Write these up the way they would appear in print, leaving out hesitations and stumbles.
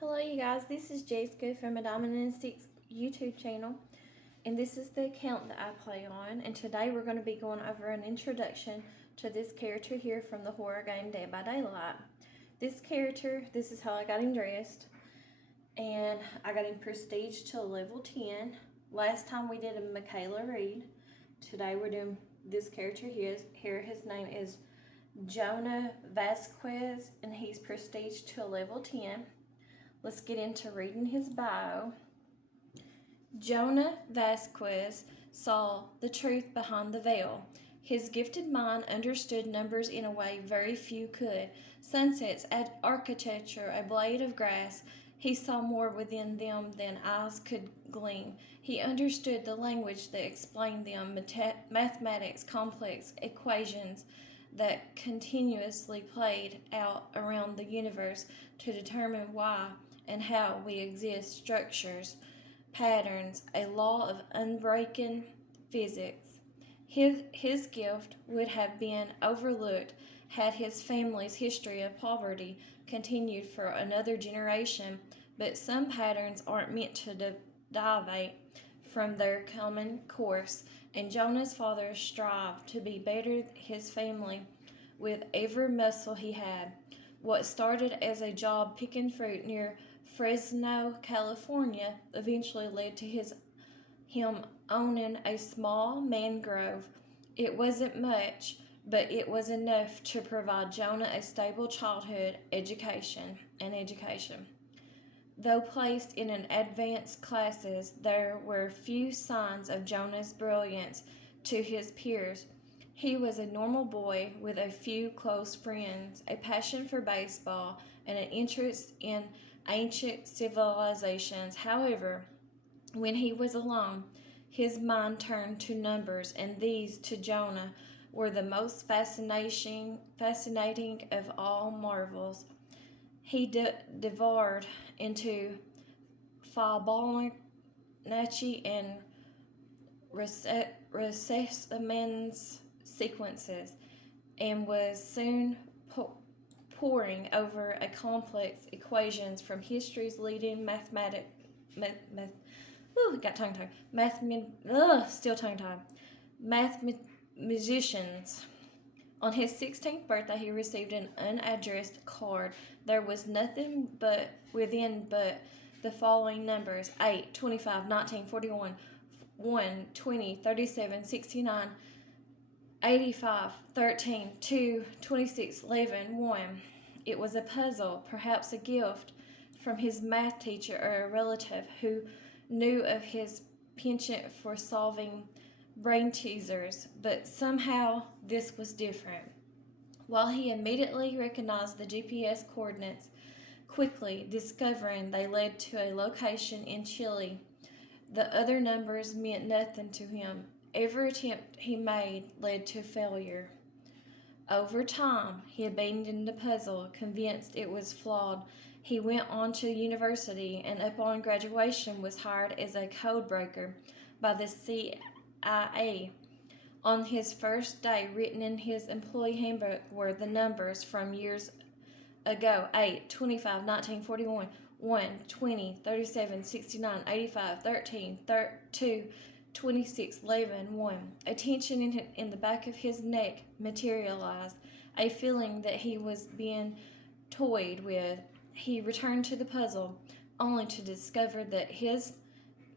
Hello you guys, this is Jessica from a Diamond and Six YouTube channel, and this is the account that I play on, and today we're going to be going over an introduction to this character here from the horror game Dead by Daylight. This character, this is how I got him dressed, and I got him prestige to level 10. Last time we did a Michaela Reed. Today we're doing this character here. His name is Jonah Vasquez, and he's prestige to level 10. Let's get into reading his bio. Jonah Vasquez saw the truth behind the veil. His gifted mind understood numbers in a way very few could. Sunsets, architecture, a blade of grass. He saw more within them than eyes could glean. He understood the language that explained them, mathematics, complex equations that continuously played out around the universe to determine why and how we exist, structures, patterns, a law of unbroken physics. His gift would have been overlooked had his family's history of poverty continued for another generation, but some patterns aren't meant to deviate from their common course, and Jonah's father strived to be better his family with every muscle he had. What started as a job picking fruit near Fresno, California, eventually led to him owning a small mangrove. It wasn't much, but it was enough to provide Jonah a stable childhood education. Though placed in an advanced classes, there were few signs of Jonah's brilliance to his peers. He was a normal boy with a few close friends, a passion for baseball, and an interest in ancient civilizations. However, when he was alone, his mind turned to numbers, and these, to Jonah, were the most fascinating of all marvels. He devoured into Fibonacci and Renesmans sequences, and was soon poring over a complex equations from history's leading mathematicians. On his 16th birthday, he received an unaddressed card. There was nothing within but the following numbers: 8, 25, 19, 41, 1, 20, 37, 69, 85, 13, 2, 26, 11, 1. It was a puzzle, perhaps a gift from his math teacher or a relative who knew of his penchant for solving brain teasers, but somehow this was different. While he immediately recognized the GPS coordinates, quickly discovering they led to a location in Chile, the other numbers meant nothing to him. Every attempt he made led to failure. Over time, he abandoned the puzzle, convinced it was flawed. He went on to university, and upon graduation was hired as a code breaker by the CIA. On his first day, written in his employee handbook were the numbers from years ago: 8, 25, 19, 41, 1, 20, 37, 69, 85, 13, 2, 26, 11, 1. A tension in the back of his neck materialized, a feeling that he was being toyed with. He returned to the puzzle, only to discover that his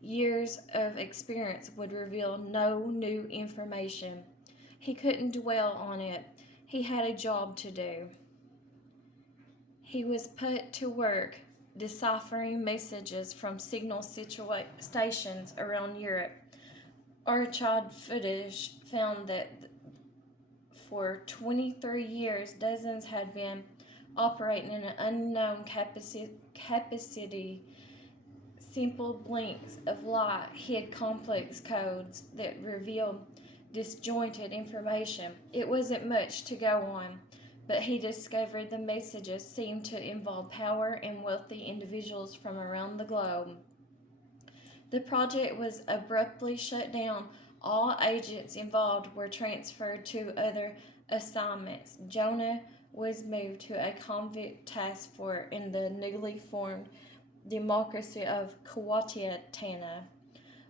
years of experience would reveal no new information. He couldn't dwell on it. He had a job to do. He was put to work deciphering messages from signal stations around Europe. Archived footage found that for 23 years, dozens had been operating in an unknown capacity. Simple blinks of light hid complex codes that revealed disjointed information. It wasn't much to go on, but he discovered the messages seemed to involve power and wealthy individuals from around the globe. The project was abruptly shut down. All agents involved were transferred to other assignments. Jonah was moved to a convict task force in the newly formed democracy of Kawatiatana,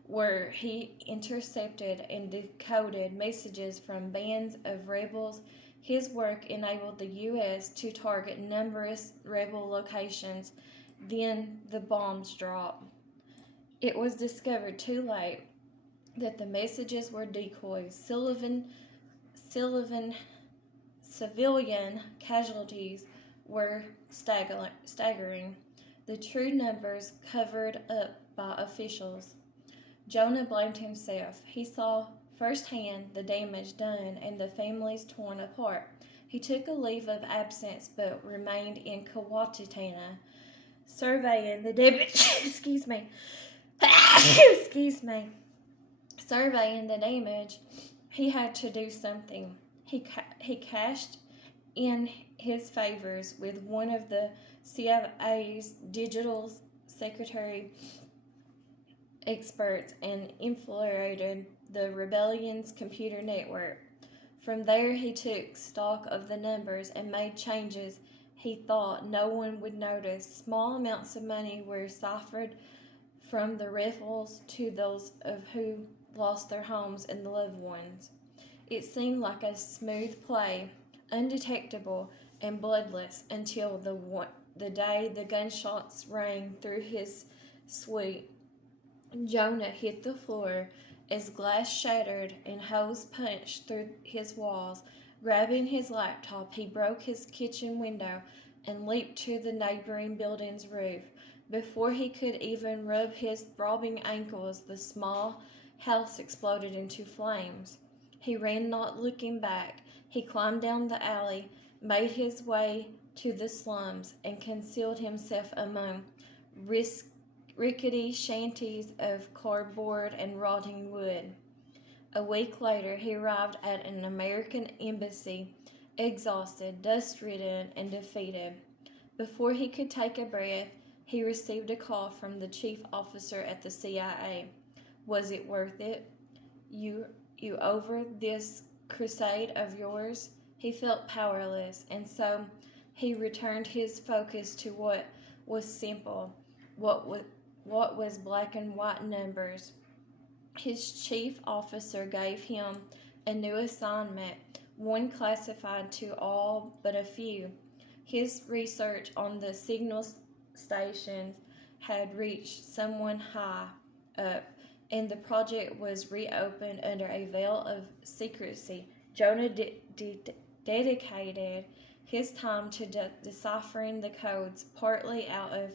where he intercepted and decoded messages from bands of rebels. His work enabled the U.S. to target numerous rebel locations. Then the bombs dropped. It was discovered too late that the messages were decoys. Civilian casualties were staggering. The true numbers covered up by officials. Jonah blamed himself. He saw firsthand the damage done and the families torn apart. He took a leave of absence but remained in Kawatitana, surveying the damage. Surveying the damage. He had to do something. He cashed in his favors with one of the CIA's digital secretary experts and infiltrated the rebellion's computer network. From there, he took stock of the numbers and made changes he thought no one would notice. Small amounts of money were ciphered from the rebels to those of who lost their homes and loved ones. It seemed like a smooth play, undetectable and bloodless, until the day the gunshots rang through his suite. Jonah hit the floor as glass shattered and holes punched through his walls. Grabbing his laptop, he broke his kitchen window and leaped to the neighboring building's roof. Before he could even rub his throbbing ankles, the small house exploded into flames. He ran, not looking back. He climbed down the alley, made his way to the slums, and concealed himself among rickety shanties of cardboard and rotting wood. A week later, he arrived at an American embassy, exhausted, dust-ridden, and defeated. Before he could take a breath, he received a call from the chief officer at the CIA. Was it worth it? You over this crusade of yours? He felt powerless, and so he returned his focus to what was simple, what was black and white numbers. His chief officer gave him a new assignment, one classified to all but a few. His research on the signal stations had reached someone high up, and the project was reopened under a veil of secrecy. Jonah dedicated his time to deciphering the codes, partly out of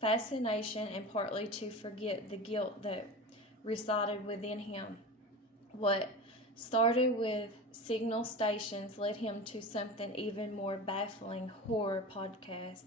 fascination and partly to forget the guilt that resided within him. What started with signal stations led him to something even more baffling: horror podcasts.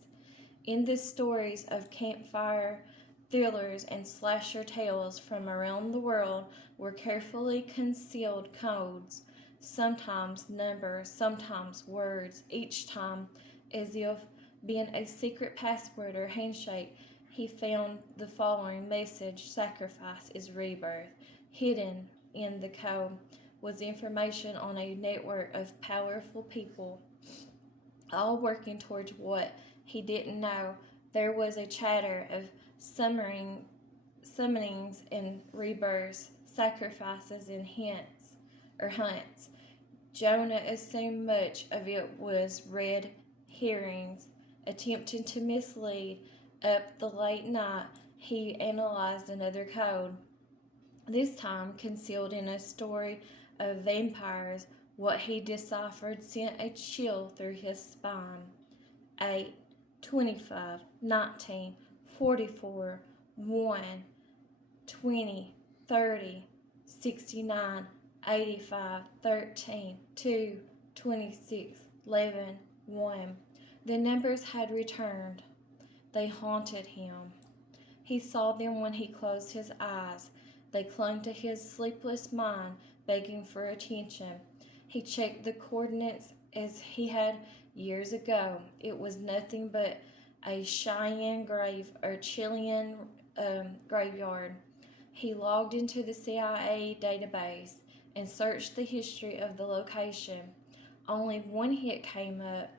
In the stories of campfire thrillers and slasher tales from around the world were carefully concealed codes, sometimes numbers, sometimes words, each time as if being a secret password or handshake. He found the following message: sacrifice is rebirth. Hidden in the code was information on a network of powerful people, all working towards what he didn't know. There was a chatter of summonings and rebirths, sacrifices and hunts. Jonah assumed much of it was red herrings, attempting to mislead. Up the late night, he analyzed another code, this time concealed in a story of vampires. What he deciphered sent a chill through his spine. 8, 25, 19, 44, 1, 20, 30, 69, 85, 13, 2, 26, 11, 1. The numbers had returned. They haunted him. He saw them when he closed his eyes. They clung to his sleepless mind, begging for attention. He checked the coordinates as he had years ago. It was nothing but a Cheyenne grave or Chilean graveyard. He logged into the CIA database and searched the history of the location. Only one hit came up: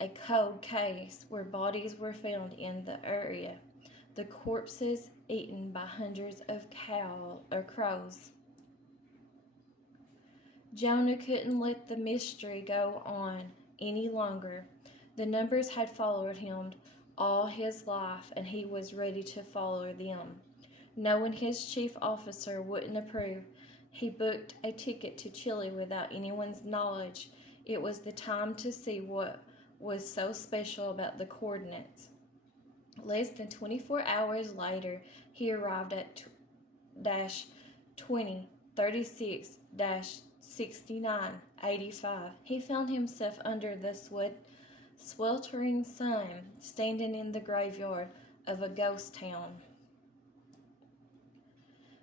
a cold case where bodies were found in the area. the corpses eaten by hundreds of crows. Jonah couldn't let the mystery go on any longer. The numbers had followed him all his life, and he was ready to follow them. Knowing his chief officer wouldn't approve, he booked a ticket to Chile without anyone's knowledge. It was the time to see what was so special about the coordinates. Less than 24 hours later, he arrived at dash 2036 6985. He found himself under the sweltering sun, standing in the graveyard of a ghost town.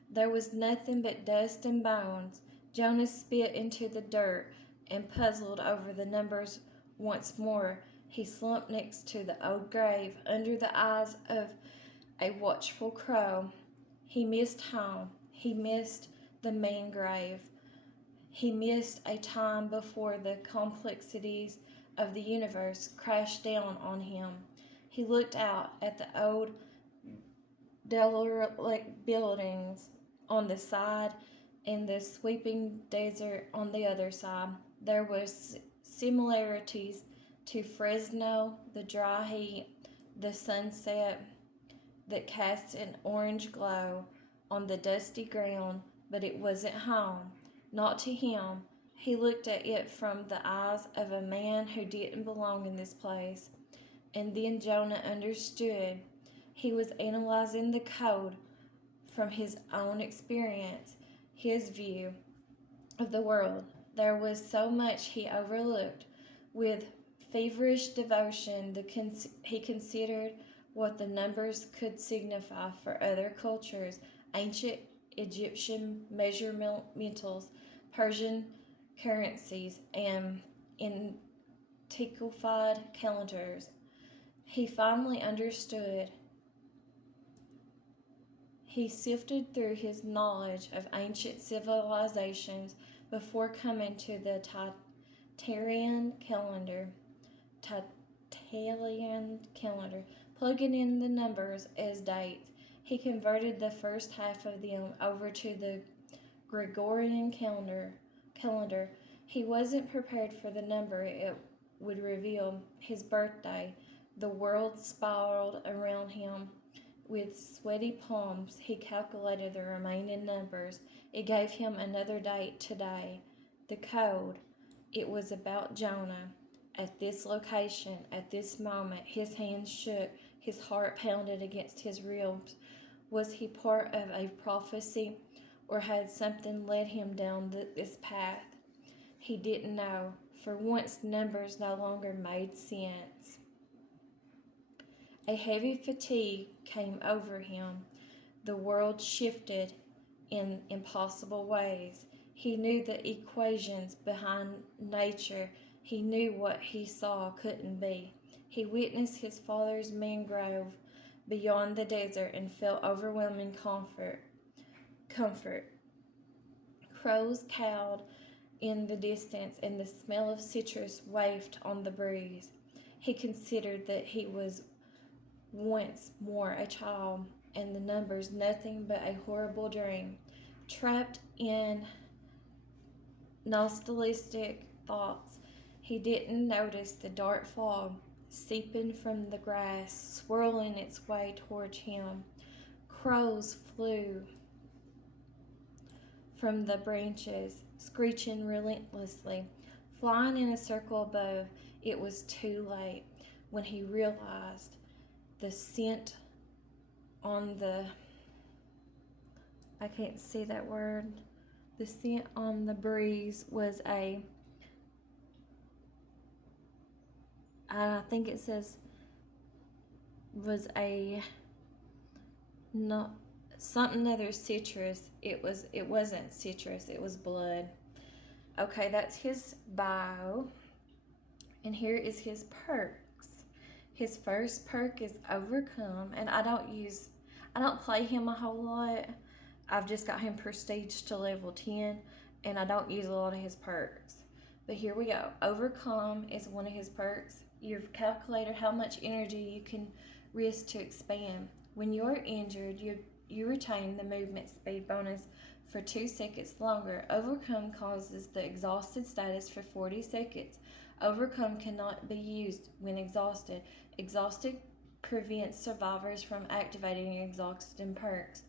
There was nothing but dust and bones. Jonah spit into the dirt and puzzled over the numbers once more. He slumped next to the old grave under the eyes of a watchful crow. He missed home. He missed the main grave. He missed a time before the complexities of the universe crashed down on him. He looked out at the old derelict buildings on the side and the sweeping desert on the other side. There were similarities to Fresno, the dry heat, the sunset that cast an orange glow on the dusty ground, but it wasn't home. Not to him. He looked at it from the eyes of a man who didn't belong in this place. And then Jonah understood. He was analyzing the code from his own experience, his view of the world. There was so much he overlooked. With feverish devotion, he considered what the numbers could signify for other cultures, ancient Egyptian measurements, Persian currencies, and antiquified calendars. He finally understood. He sifted through his knowledge of ancient civilizations before coming to the Tatarian calendar. Plugging in the numbers as dates, he converted the first half of them over to the Gregorian calendar. He wasn't prepared for the number it would reveal. His birthday. The world spiraled around him. With sweaty palms, he calculated the remaining numbers. It gave him another date today. The code. It was about Jonah. At this location, at this moment, his hands shook, his heart pounded against his ribs. Was he part of a prophecy, or had something led him down this path? He didn't know. For once, numbers no longer made sense. A heavy fatigue came over him. The world shifted in impossible ways. He knew the equations behind nature. He knew what he saw couldn't be. He witnessed his father's mangrove beyond the desert and felt overwhelming comfort. Crows cawed in the distance, and the smell of citrus wafted on the breeze. He considered that he was once more a child, and the numbers nothing but a horrible dream. Trapped in nostalgic thoughts, he didn't notice the dark fog seeping from the grass, swirling its way towards him. Crows flew from the branches, screeching relentlessly, flying in a circle above. It was too late when he realized the scent on the the scent on the breeze was not something other citrus. It wasn't citrus, it was blood. Okay, that's his bio. And here is his perks. His first perk is overcome, and I don't play him a whole lot. I've just got him prestige to level 10, and I don't use a lot of his perks. But here we go. Overcome is one of his perks. You've calculated how much energy you can risk to expand. When you're injured, you retain the movement speed bonus for 2 seconds longer. Overcome causes the exhausted status for 40 seconds. Overcome cannot be used when exhausted. Exhausted prevents survivors from activating exhaustion perks.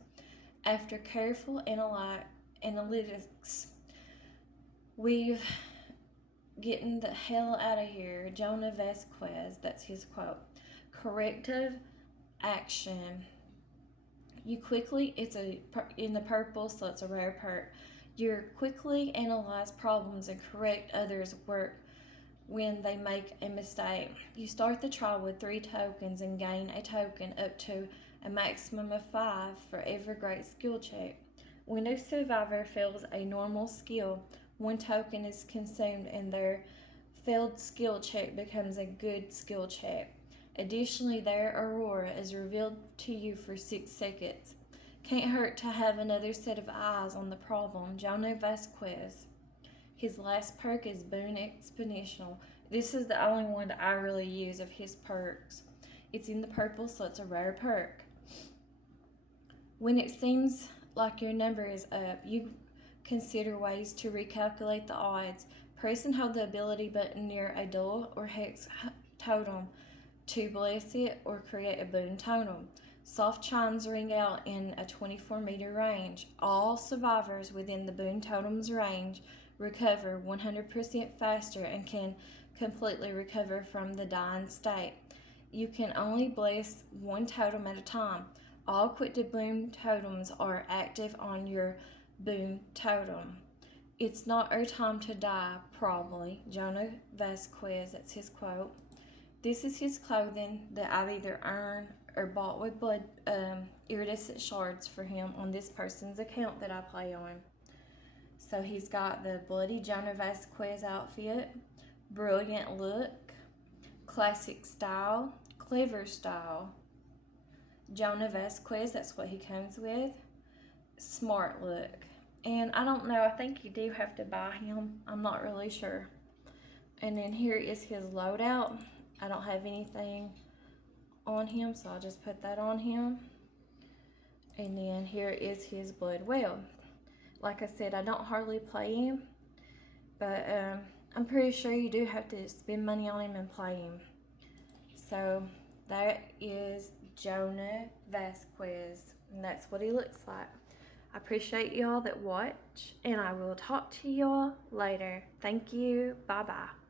After careful analytics, we've getting the hell out of here. Jonah Vasquez, that's his quote. Corrective action. You quickly, in the purple, so it's a rare perk. You quickly analyze problems and correct others' work when they make a mistake. You start the trial with 3 tokens and gain a token up to a maximum of 5 for every great skill check. When a survivor fails a normal skill, 1 token is consumed and their failed skill check becomes a good skill check. Additionally, their aurora is revealed to you for 6 seconds. Can't hurt to have another set of eyes on the problem. Jonah Vasquez. His last perk is Boon Exponential. This is the only one that I really use of his perks. It's in the purple, so it's a rare perk. When it seems like your number is up, you consider ways to recalculate the odds. Press and hold the ability button near a dual or hex totem to bless it or create a boon totem. Soft chimes ring out in a 24-meter range. All survivors within the boon totem's range recover 100% faster and can completely recover from the dying state. You can only bless 1 totem at a time. All equipped boon totems are active on your boon totem. It's not our time to die, probably. Jonah Vasquez, that's his quote. This is his clothing that I've either earned or bought with blood iridescent shards for him on this person's account that I play on. So he's got the bloody Jonah Vasquez outfit, brilliant look, classic style, clever style. Jonah Vasquez, that's what he comes with. Smart look. And I don't know, I think you do have to buy him. I'm not really sure. And then here is his loadout. I don't have anything on him, so I'll just put that on him. And then here is his blood whale. Like I said, I don't hardly play him, but I'm pretty sure you do have to spend money on him and play him. So that is Jonah Vasquez, and that's what he looks like. I appreciate y'all that watch, and I will talk to y'all later. Thank you. Bye-bye.